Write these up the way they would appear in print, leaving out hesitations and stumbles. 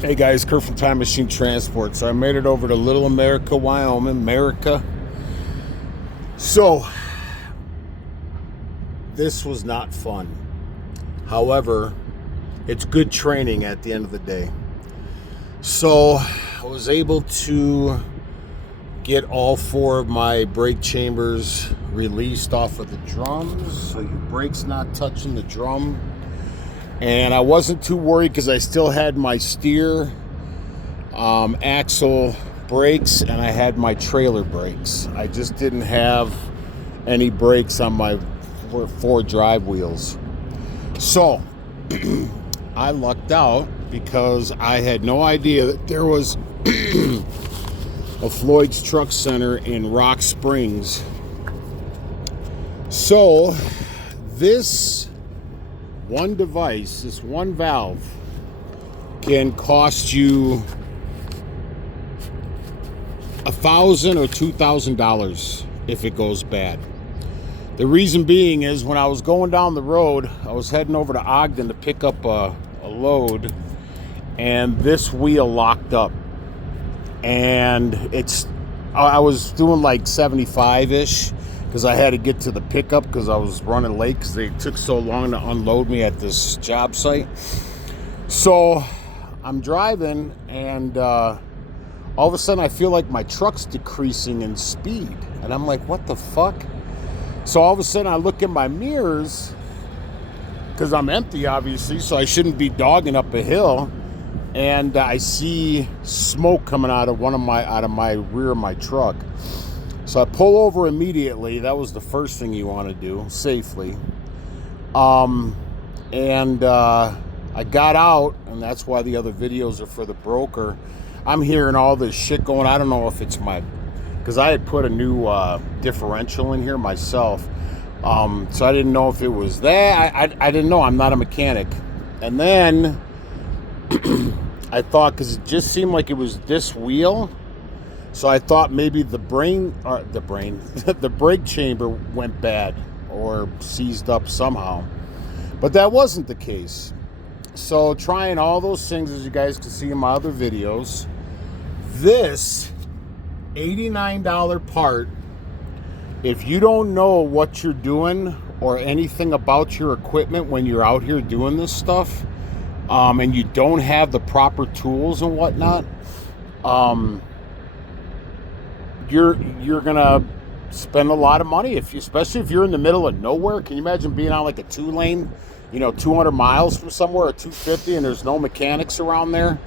Hey guys, Kurt from Time Machine Transport. So I made it over to Little America, Wyoming, America. So this was not fun. However, it's good training at the end of the day. So I was able to get all four of my brake chambers released off of the drums, so your brake's not touching the drum. And I wasn't too worried because I still had my steer axle brakes and I had my trailer brakes. I just didn't have any brakes on my four drive wheels. So I lucked out because I had no idea that there was a Floyd's Truck Center in Rock Springs. So this one device, this one valve, can cost you $1,000 or $2,000 if it goes bad. The reason being is when I was going down the road, I was heading over to Ogden to pick up a load, and this wheel locked up. And I was doing like 75-ish because I had to get to the pickup because I was running late because they took so long to unload me at this job site. So I'm driving, and all of a sudden I feel like my truck's decreasing in speed. And I'm like, what the fuck? So all of a sudden I look in my mirrors because I'm empty, obviously, so I shouldn't be dogging up a hill. And I see smoke coming out of my rear of my truck. So I pull over immediately. That was the first thing you want to do, safely. I got out, and that's why the other videos are for the broker. I'm hearing all this shit going. I don't know if it's because I had put a new differential in here myself. So I didn't know if it was that. I didn't know. I'm not a mechanic. And then I thought, because it just seemed like it was this wheel. So I thought maybe the brake chamber went bad or seized up somehow. But that wasn't the case. So trying all those things, as you guys can see in my other videos, this $89 part, if you don't know what you're doing or anything about your equipment when you're out here doing this stuff, and you don't have the proper tools and whatnot, you're gonna spend a lot of money, especially if you're in the middle of nowhere. Can you imagine being on like a 2-lane, 200 miles from somewhere, or 250, and there's no mechanics around there,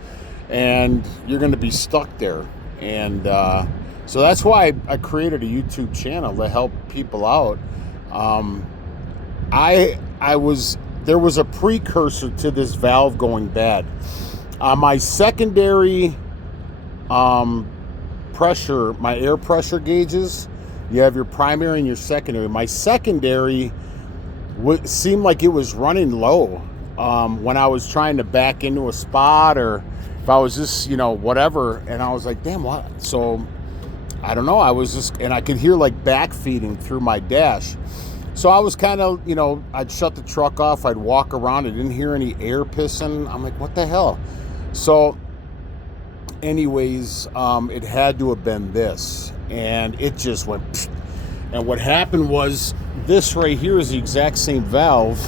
and you're gonna be stuck there. And so that's why I created a YouTube channel to help people out. There was a precursor to this valve going bad. My secondary pressure, my air pressure gauges, you have your primary and your secondary. My secondary seemed like it was running low when I was trying to back into a spot, or if I was just, whatever. And I was like, damn, what? So I don't know. And I could hear like back feeding through my dash. So I was kind of, I'd shut the truck off. I'd walk around. I didn't hear any air pissing. I'm like, what the hell? So anyways, it had to have been this. And it just went pfft. And what happened was, this right here is the exact same valve.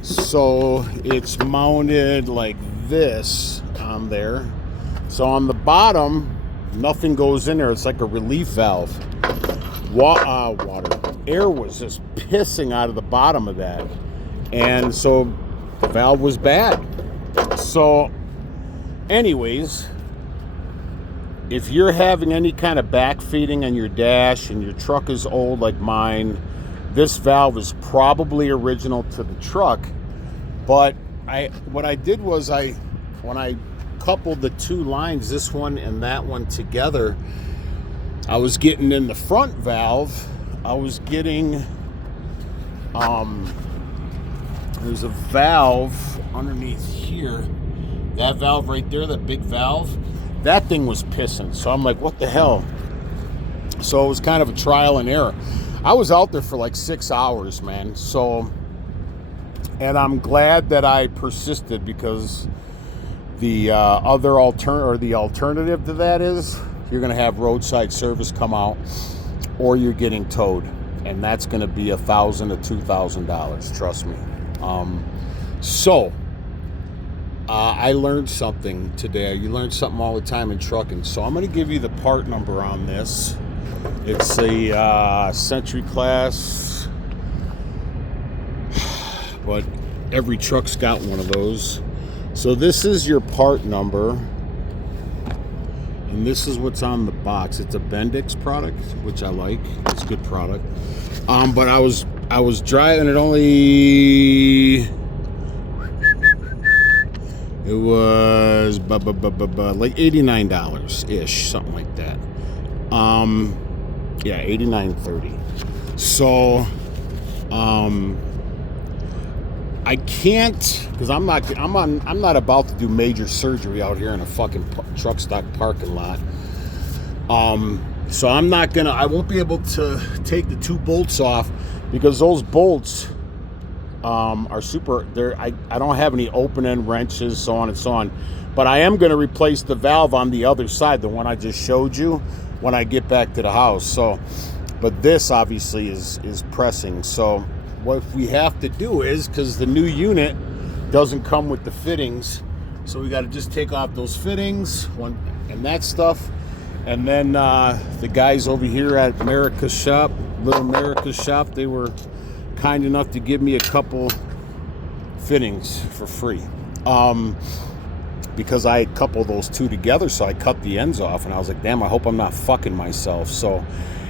So it's mounted like this on there. So on the bottom, nothing goes in there. It's like a relief valve. Air was just pissing out of the bottom of that. And so the valve was bad. So anyways, if you're having any kind of back feeding on your dash and your truck is old like mine, this valve is probably original to the truck. But what I did was when I coupled the two lines, this one and that one together, I was getting in the front valve, I was getting there's a valve underneath here. That valve right there, that big valve, that thing was pissing. So I'm like, what the hell? So it was kind of a trial and error. I was out there for like 6 hours, man. So And I'm glad that I persisted, because the alternative to that is you're going to have roadside service come out, or you're getting towed, and that's going to be $1,000 to $2,000. Trust me. I learned something today. You learn something all the time in trucking. So I'm going to give you the part number on this. It's a Century class, but every truck's got one of those. So this is your part number, and this is what's on the box. It's a Bendix product, which I like. It's a good product. But I was driving it only. It was like $89 ish, something like that. Yeah, $89.30. So, I can't, because I'm not about to do major surgery out here in a fucking truck stock parking lot. So I won't be able to take the 2 bolts off, because those bolts are super. I don't have any open end wrenches, so on and so on. But I am going to replace the valve on the other side, the one I just showed you, when I get back to the house. So, but this obviously is pressing. So what we have to do is, because the new unit doesn't come with the fittings, so we got to just take off those fittings and that stuff. And then the guys over here at Little America's Shop, they were kind enough to give me a couple fittings for free, because I had coupled those two together, so I cut the ends off, and I was like, damn, I hope I'm not fucking myself. So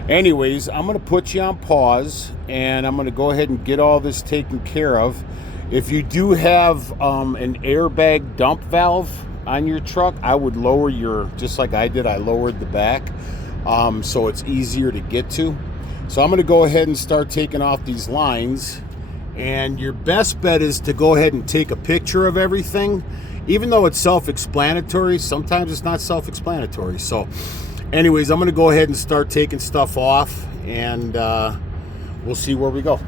anyways, I'm going to put you on pause, and I'm going to go ahead and get all this taken care of. If you do have an airbag dump valve on your truck, I would lower just like I did, I lowered the back, so it's easier to get to. So I'm going to go ahead and start taking off these lines, and your best bet is to go ahead and take a picture of everything. Even though it's self-explanatory, sometimes it's not self-explanatory. So anyways, I'm going to go ahead and start taking stuff off, and we'll see where we go.